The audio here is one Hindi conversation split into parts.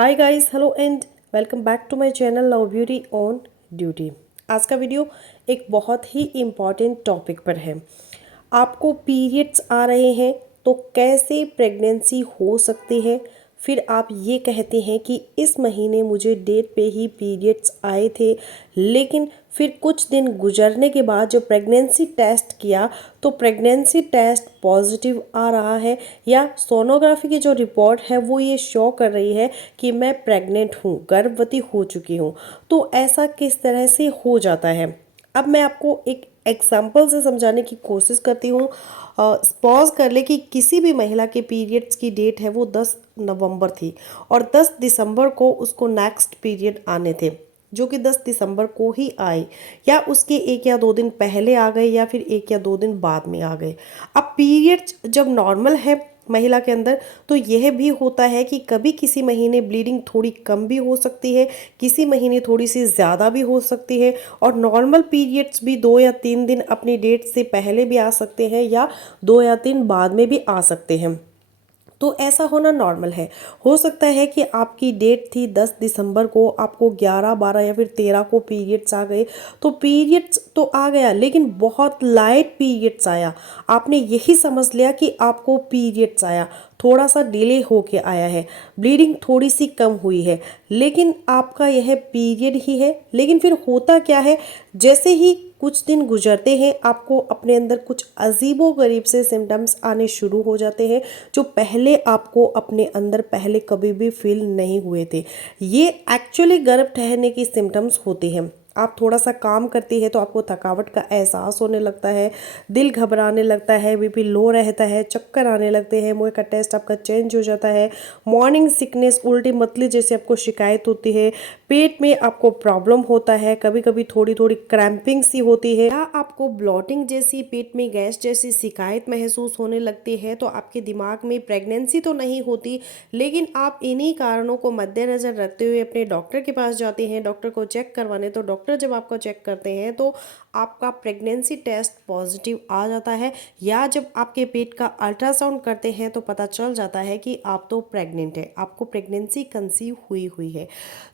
Hi guys, hello and welcome back to my channel love beauty on duty. आज का वीडियो एक बहुत ही इम्पॉर्टेंट टॉपिक पर है। आपको पीरियड्स आ रहे हैं तो कैसे प्रेगनेंसी हो सकती है। फिर आप ये कहते हैं कि इस महीने मुझे डेट पे ही पीरियड्स आए थे, लेकिन फिर कुछ दिन गुजरने के बाद जब प्रेगनेंसी टेस्ट किया तो प्रेगनेंसी टेस्ट पॉजिटिव आ रहा है, या सोनोग्राफी की जो रिपोर्ट है वो ये शो कर रही है कि मैं प्रेग्नेंट हूँ, गर्भवती हो चुकी हूँ। तो ऐसा किस तरह से हो जाता है, अब मैं आपको एक एग्जाम्पल से समझाने की कोशिश करती हूँ। सपोज कर ले कि किसी भी महिला के पीरियड्स की डेट है वो 10 नवंबर थी और 10 दिसंबर को उसको नेक्स्ट पीरियड आने थे, जो कि 10 दिसंबर को ही आए, या उसके एक या दो दिन पहले आ गए या फिर एक या दो दिन बाद में आ गए। अब पीरियड्स जब नॉर्मल है महिला के अंदर, तो यह भी होता है कि कभी किसी महीने ब्लीडिंग थोड़ी कम भी हो सकती है, किसी महीने थोड़ी सी ज़्यादा भी हो सकती है, और नॉर्मल पीरियड्स भी 2 या 3 दिन अपनी डेट से पहले भी आ सकते हैं या 2 या 3 बाद में भी आ सकते हैं। तो ऐसा होना नॉर्मल है। हो सकता है कि आपकी डेट थी 10 दिसंबर को, आपको 11, 12 या फिर 13 को पीरियड्स आ गए। तो पीरियड्स तो आ गया, लेकिन बहुत लाइट पीरियड्स आया। आपने यही समझ लिया कि आपको पीरियड्स आया, थोड़ा सा डिले होके आया है, ब्लीडिंग थोड़ी सी कम हुई है, लेकिन आपका यह पीरियड ही है। लेकिन फिर होता क्या है, जैसे ही कुछ दिन गुजरते हैं आपको अपने अंदर कुछ अजीबोगरीब से सिम्टम्स आने शुरू हो जाते हैं, जो पहले आपको अपने अंदर पहले कभी भी फील नहीं हुए थे। ये एक्चुअली गर्भ ठहरने की सिम्टम्स होते हैं। आप थोड़ा सा काम करती है तो आपको थकावट का एहसास होने लगता है, दिल घबराने लगता है, बीपी लो रहता है, चक्कर आने लगते हैं, मुंह का टेस्ट आपका चेंज हो जाता है, मॉर्निंग सिकनेस, उल्टी मतली जैसे आपको शिकायत होती है, पेट में आपको प्रॉब्लम होता है, कभी कभी थोड़ी थोड़ी क्रैम्पिंग सी होती है, या आपको ब्लॉटिंग जैसी, पेट में गैस जैसी शिकायत महसूस होने लगती है। तो आपके दिमाग में प्रेगनेंसी तो नहीं होती, लेकिन आप इन्हीं कारणों को मद्देनजर रखते हुए अपने डॉक्टर के पास जाते हैं, डॉक्टर को चेक करवाने। तो डॉक्टर जब आपको चेक करते हैं तो आपका प्रेगनेंसी टेस्ट पॉजिटिव आ जाता है, या जब आपके पेट का अल्ट्रासाउंड करते हैं तो पता चल जाता है कि आप तो प्रेग्नेंट है, आपको प्रेगनेंसी कंसीव हुई हुई है।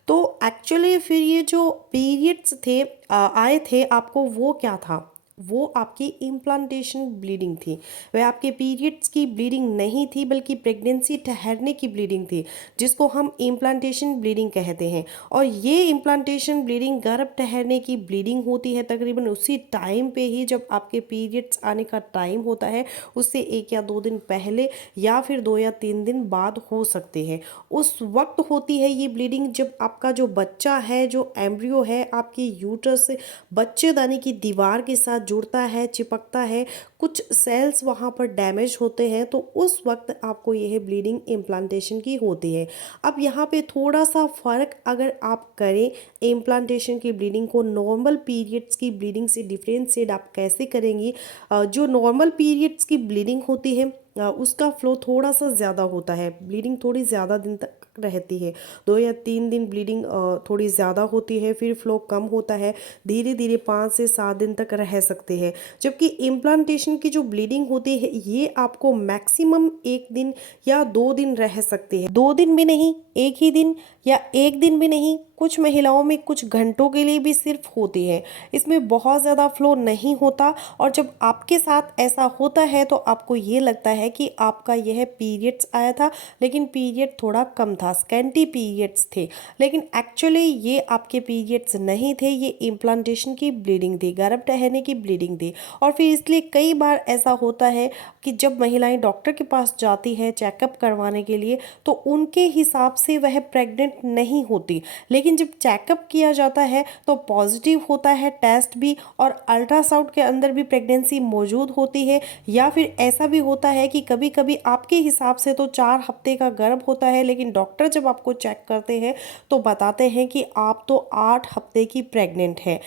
तो एक्चुअली फिर ये जो पीरियड्स थे आए थे आपको, वो क्या था, वो आपकी इम्प्लांटेशन ब्लीडिंग थी। वह आपके पीरियड्स की ब्लीडिंग नहीं थी, बल्कि प्रेगनेंसी ठहरने की ब्लीडिंग थी, जिसको हम इम्प्लांटेशन ब्लीडिंग कहते हैं। और ये इम्प्लांटेशन ब्लीडिंग गर्भ ठहरने की ब्लीडिंग होती है तकरीबन उसी टाइम पे ही जब आपके पीरियड्स आने का टाइम होता है, उससे एक या दो दिन पहले या फिर 2 या 3 दिन बाद हो सकते हैं। उस वक्त होती है ये ब्लीडिंग जब आपका जो बच्चा है, जो एम्ब्रियो है, आपकी यूट्रस से बच्चेदानी की दीवार के साथ जुड़ता है, चिपकता है, कुछ सेल्स वहाँ पर डैमेज होते हैं, तो उस वक्त आपको यह ब्लीडिंग इम्प्लांटेशन की होती है। अब यहाँ पे थोड़ा सा फ़र्क अगर आप करें इम्प्लांटेशन की ब्लीडिंग को नॉर्मल पीरियड्स की ब्लीडिंग से डिफ्रेंशिएट आप कैसे करेंगी। जो नॉर्मल पीरियड्स की ब्लीडिंग होती है उसका फ्लो थोड़ा सा ज़्यादा होता है, ब्लीडिंग थोड़ी ज़्यादा दिन तक रहती है, 2 या 3 दिन ब्लीडिंग थोड़ी ज़्यादा होती है, फिर फ्लो कम होता है, धीरे धीरे 5 से 7 दिन तक रह सकते हैं। जबकि इम्प्लांटेशन की जो ब्लीडिंग होती है ये आपको मैक्सिमम 1 दिन या 2 दिन रह सकती है, 2 दिन भी नहीं, एक ही दिन, या 1 दिन भी नहीं, कुछ महिलाओं में कुछ घंटों के लिए भी सिर्फ होती है। इसमें बहुत ज़्यादा फ्लो नहीं होता, और जब आपके साथ ऐसा होता है तो आपको ये लगता है कि आपका यह पीरियड्स आया था, लेकिन पीरियड थोड़ा कम था, स्कैंटी पीरियड्स थे। लेकिन एक्चुअली ये आपके पीरियड्स नहीं थे, ये इम्प्लांटेशन की ब्लीडिंग थी, गर्भ ठहरने की ब्लीडिंग थी। और फिर इसलिए कई बार ऐसा होता है कि जब महिलाएं डॉक्टर के पास जाती है चेकअप करवाने के लिए, तो उनके हिसाब से वह प्रेग्नेंट नहीं होती, लेकिन जब चेकअप किया जाता है तो पॉजिटिव होता है टेस्ट भी, और अल्ट्रासाउंड के अंदर भी प्रेगनेंसी मौजूद होती है। या फिर ऐसा भी होता है कि कभी कभी आपके हिसाब से तो 4 हफ्ते का गर्भ होता है, लेकिन डॉक्टर जब आपको चेक करते हैं तो बताते हैं कि आप तो 8 हफ्ते की प्रेग्नेंट है।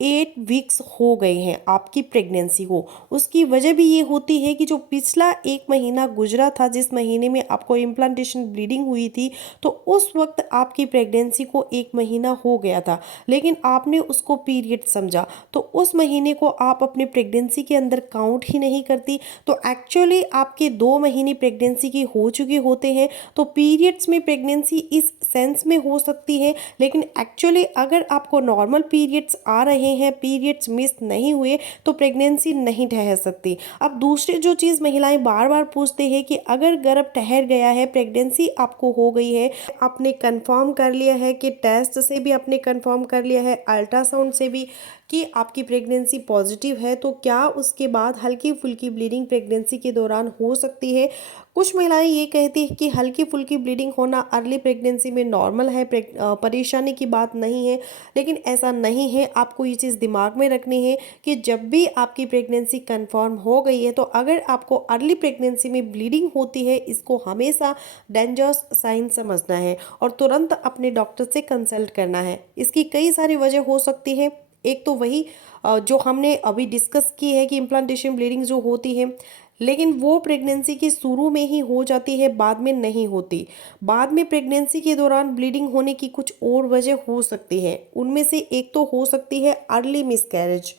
8 वीक्स हो गए हैं आपकी प्रेगनेंसी को। उसकी वजह भी ये होती है कि जो पिछला 1 महीना गुजरा था, जिस महीने में आपको इम्प्लांटेशन ब्लीडिंग हुई थी, तो उस वक्त आपकी प्रेगनेंसी को 1 महीना हो गया था, लेकिन आपने उसको पीरियड समझा, तो उस महीने को आप अपने प्रेगनेंसी के अंदर काउंट ही नहीं करती। तो एक्चुअली आपके 2 महीने प्रेगनेंसी के हो चुके होते हैं। तो पीरियड्स में प्रेगनेंसी इस सेंस में हो सकती है, लेकिन एक्चुअली अगर आपको नॉर्मल पीरियड्स आ रहे हैं, पीरियड्स मिस नहीं हुए, तो प्रेगनेंसी नहीं ठहर सकती। अब दूसरी जो चीज़ महिलाएं बार बार पूछते हैं कि अगर गर्भ ठहर गया है, प्रेगनेंसी आपको हो गई है, आपने कंफर्म कर लिया है कि टेस्ट से भी आपने कंफर्म कर लिया है, अल्ट्रासाउंड से भी कि आपकी प्रेगनेंसी पॉजिटिव है, तो क्या उसके बाद हल्की फुल्की ब्लीडिंग प्रेगनेंसी के दौरान हो सकती है? कुछ महिलाएं ये कहती हैं कि हल्की फुल्की ब्लीडिंग होना अर्ली प्रेगनेंसी में नॉर्मल है, परेशानी की बात नहीं है, लेकिन ऐसा नहीं है। आपको ये चीज़ दिमाग में रखनी है कि जब भी आपकी प्रेगनेंसी कंफर्म हो गई है, तो अगर आपको अर्ली प्रेगनेंसी में ब्लीडिंग होती है, इसको हमेशा डेंजरस साइन समझना है और तुरंत अपने डॉक्टर से कंसल्ट करना है। इसकी कई सारी वजह हो सकती है। एक तो वही जो हमने अभी डिस्कस की है कि इम्प्लांटेशन ब्लीडिंग जो होती है, लेकिन वो प्रेगनेंसी के शुरू में ही हो जाती है, बाद में नहीं होती। बाद में प्रेगनेंसी के दौरान ब्लीडिंग होने की कुछ और वजह हो सकती है। उनमें से एक तो हो सकती है अर्ली मिसकैरेज।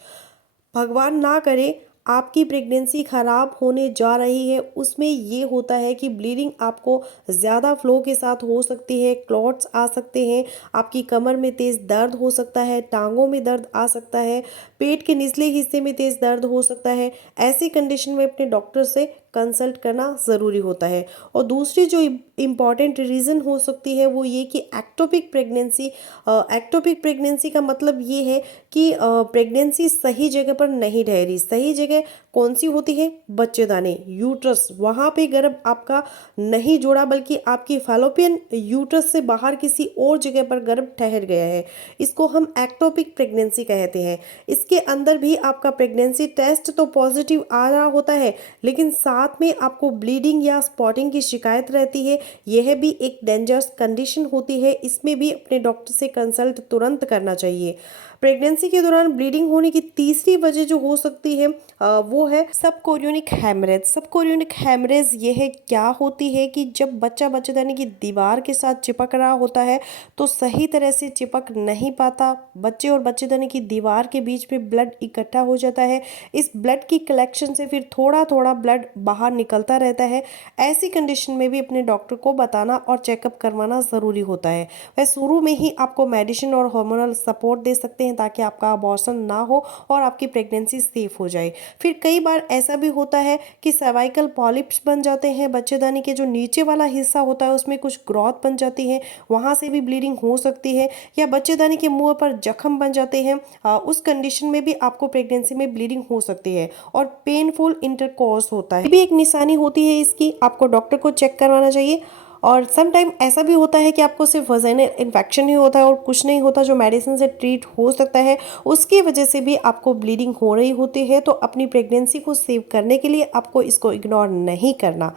भगवान ना करे आपकी प्रेगनेंसी ख़राब होने जा रही है, उसमें ये होता है कि ब्लीडिंग आपको ज़्यादा फ्लो के साथ हो सकती है, क्लॉट्स आ सकते हैं, आपकी कमर में तेज़ दर्द हो सकता है, टांगों में दर्द आ सकता है, पेट के निचले हिस्से में तेज़ दर्द हो सकता है। ऐसी कंडीशन में अपने डॉक्टर से कंसल्ट करना ज़रूरी होता है। और दूसरी जो इम्पॉर्टेंट रीज़न हो सकती है वो ये कि एक्टोपिक प्रेगनेंसी। एक्टोपिक प्रेगनेंसी का मतलब ये है कि प्रेगनेंसी सही जगह पर नहीं ठहरी। सही जगह कौन सी होती है? बच्चेदानी, यूट्रस, वहाँ पे गर्भ आपका नहीं जुड़ा, बल्कि आपकी फैलोपियन यूट्रस से बाहर किसी और जगह पर गर्भ ठहर गया है। इसको हम एक्टोपिक प्रेगनेंसी कहते हैं। इसके अंदर भी आपका प्रेगनेंसी टेस्ट तो पॉजिटिव आ रहा होता है, लेकिन साथ में आपको ब्लीडिंग या स्पॉटिंग की शिकायत रहती है। यह भी एक डेंजरस कंडीशन होती है। इसमें भी अपने डॉक्टर से कंसल्ट तुरंत करना चाहिए। प्रेगनेंसी के दौरान ब्लीडिंग होने की तीसरी वजह जो हो सकती है वो है सबकोरियोनिक हैमरेज। सबकोरियोनिक हैमरेज यह क्या होती है कि जब बच्चा बच्चेदानी की दीवार के साथ चिपक रहा होता है, तो सही तरह से चिपक नहीं पाता, बच्चे और बच्चेदानी की दीवार के बीच में ब्लड इकट्ठा हो जाता है। इस ब्लड की कलेक्शन से फिर थोड़ा थोड़ा ब्लड बाहर निकलता रहता है। ऐसी कंडीशन में भी अपने डॉक्टर को बताना और चेकअप करवाना ज़रूरी होता है। वह शुरू में ही आपको मेडिसिन और हार्मोनल सपोर्ट दे सकते हैं ताकि आपका अबॉर्शन ना हो और आपकी प्रेगनेंसी सेफ हो जाए। फिर कई बार ऐसा भी होता है कि सर्वाइकल पॉलिप्स बन जाते हैं, बच्चेदानी के जो नीचे वाला हिस्सा होता है उसमें कुछ ग्रोथ बन जाती है, वहाँ से भी ब्लीडिंग हो सकती है, या बच्चेदानी के मुंह पर जख्म बन जाते हैं। उस कंडीशन में भी आपको प्रेगनेंसी में ब्लीडिंग हो सकती है और पेनफुल इंटरकोर्स होता है। ये भी एक निशानी होती है इसकी, आपको डॉक्टर को चेक करवाना चाहिए। और सम टाइम ऐसा भी होता है कि आपको सिर्फ वजाइनल इन्फेक्शन ही होता है और कुछ नहीं होता, जो मेडिसिन से ट्रीट हो सकता है, उसकी वजह से भी आपको ब्लीडिंग हो रही होती है। तो अपनी प्रेगनेंसी को सेव करने के लिए आपको इसको इग्नोर नहीं करना।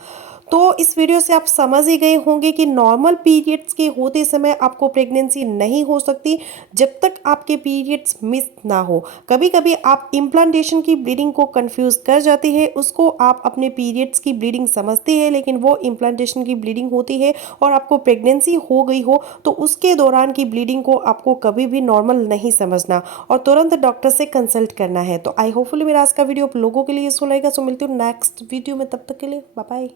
तो इस वीडियो से आप समझ ही गए होंगे कि नॉर्मल पीरियड्स के होते समय आपको प्रेगनेंसी नहीं हो सकती जब तक आपके पीरियड्स मिस ना हो। कभी कभी आप इम्प्लांटेशन की ब्लीडिंग को कंफ्यूज कर जाते हैं, उसको आप अपने पीरियड्स की ब्लीडिंग समझते हैं, लेकिन वो इम्प्लांटेशन की ब्लीडिंग होती है। और आपको प्रेगनेंसी हो गई हो तो उसके दौरान की ब्लीडिंग को आपको कभी भी नॉर्मल नहीं समझना और तुरंत डॉक्टर से कंसल्ट करना है। तो आई होपफुली मेरा आज का वीडियो आप लोगों के लिए यूजफुल रहेगा। सो मिलती हूँ नेक्स्ट वीडियो में, तब तक के लिए बाय बाय।